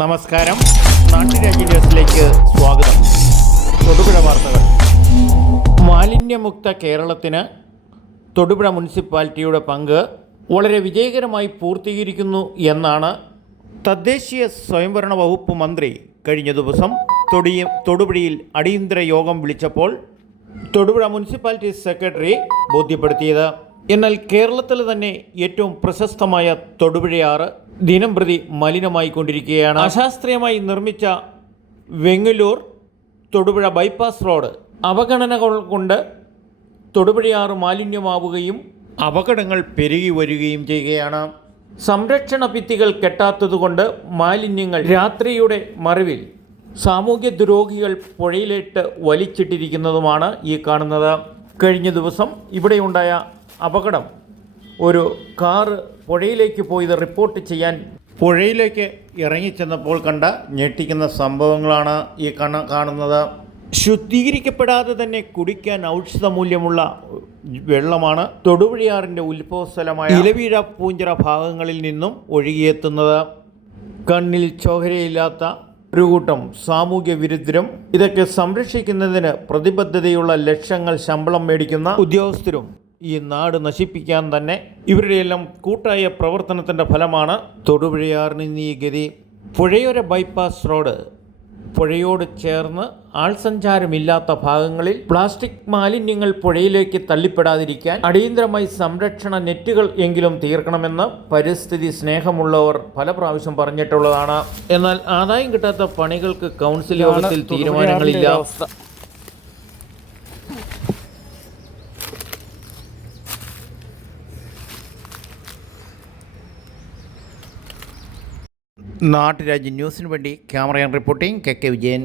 നമസ്കാരം. നാട്ടുരാജ്യ ന്യൂസിലേക്ക് സ്വാഗതം. തൊടുപുഴ വാർത്തകൾ. മാലിന്യമുക്ത കേരളത്തിന് തൊടുപുഴ മുനിസിപ്പാലിറ്റിയുടെ പങ്ക് വളരെ വിജയകരമായി പൂർത്തീകരിക്കുന്നു എന്നാണ് തദ്ദേശീയ സ്വയംഭരണ വകുപ്പ് മന്ത്രി കഴിഞ്ഞ ദിവസം തൊടിയ തൊടുപുഴയിൽ അടിയന്തര യോഗം വിളിച്ചപ്പോൾ തൊടുപുഴ മുനിസിപ്പാലിറ്റി സെക്രട്ടറി ബോധ്യപ്പെടുത്തിയത്. എന്നാൽ കേരളത്തിൽ തന്നെ ഏറ്റവും പ്രശസ്തമായ തൊടുപുഴയാറ് ദിനം പ്രതി മലിനമായിക്കൊണ്ടിരിക്കുകയാണ്. അശാസ്ത്രീയമായി നിർമ്മിച്ച വെങ്ങലൂർ തൊടുപുഴ ബൈപ്പാസ് റോഡ് അവഗണനകൾ കൊണ്ട് തൊടുപുഴയാറ് മാലിന്യമാവുകയും അപകടങ്ങൾ പെരുകി വരികയും ചെയ്യുകയാണ്. സംരക്ഷണ ഭിത്തികൾ കെട്ടാത്തതുകൊണ്ട് മാലിന്യങ്ങൾ രാത്രിയുടെ മറവിൽ സാമൂഹ്യ ദുരോഗികൾ പുഴയിലിട്ട് വലിച്ചിട്ടിരിക്കുന്നതുമാണ് ഈ കാണുന്നത്. കഴിഞ്ഞ ദിവസം ഇവിടെയുണ്ടായ അപകടം ഒരു കാറ് പുഴയിലേക്ക് പോയത് റിപ്പോർട്ട് ചെയ്യാൻ. പുഴയിലേക്ക് ഇറങ്ങിച്ചെന്നപ്പോൾ കണ്ട ഞെട്ടിക്കുന്ന സംഭവങ്ങളാണ് ഈ കണ കാണുന്നത്. ശുദ്ധീകരിക്കപ്പെടാതെ തന്നെ കുടിക്കാൻ ഔഷധ മൂല്യമുള്ള വെള്ളമാണ് തൊടുപുഴയാറിന്റെ ഉത്ഭവസ്ഥലമായ ഇലവീഴ പൂഞ്ചിറ ഭാഗങ്ങളിൽ നിന്നും ഒഴുകിയെത്തുന്നത്. കണ്ണിൽ ചോഹരയില്ലാത്ത ഒരു കൂട്ടം സാമൂഹ്യ വിരുദ്ധരും ഇതൊക്കെ സംരക്ഷിക്കുന്നതിന് പ്രതിബദ്ധതയുള്ള ലക്ഷങ്ങൾ ശമ്പളം മേടിക്കുന്ന ഉദ്യോഗസ്ഥരും ഈ നാട് നശിപ്പിക്കാൻ തന്നെ ഇവരുടെയെല്ലാം കൂട്ടായ പ്രവർത്തനത്തിന്റെ ഫലമാണ് തൊടുപുഴയാറിന് ഈ ഗതി. പുഴയോര ബൈപ്പാസ് റോഡ് പുഴയോട് ചേർന്ന് ആൾസഞ്ചാരമില്ലാത്ത ഭാഗങ്ങളിൽ പ്ലാസ്റ്റിക് മാലിന്യങ്ങൾ പുഴയിലേക്ക് തള്ളിപ്പെടാതിരിക്കാൻ അടിയന്തരമായി സംരക്ഷണ നെറ്റുകൾ എങ്കിലും തീർക്കണമെന്ന് പരിസ്ഥിതി സ്നേഹമുള്ളവർ പല പ്രാവശ്യം പറഞ്ഞിട്ടുള്ളതാണ്. എന്നാൽ ആദായം കിട്ടാത്ത പണികൾക്ക് കൗൺസിൽ യോഗത്തിൽ തീരുമാനങ്ങളില്ല. നാട്ടുരാജ്യ ന്യൂസിന് വേണ്ടി camera reporting K K Vijayan.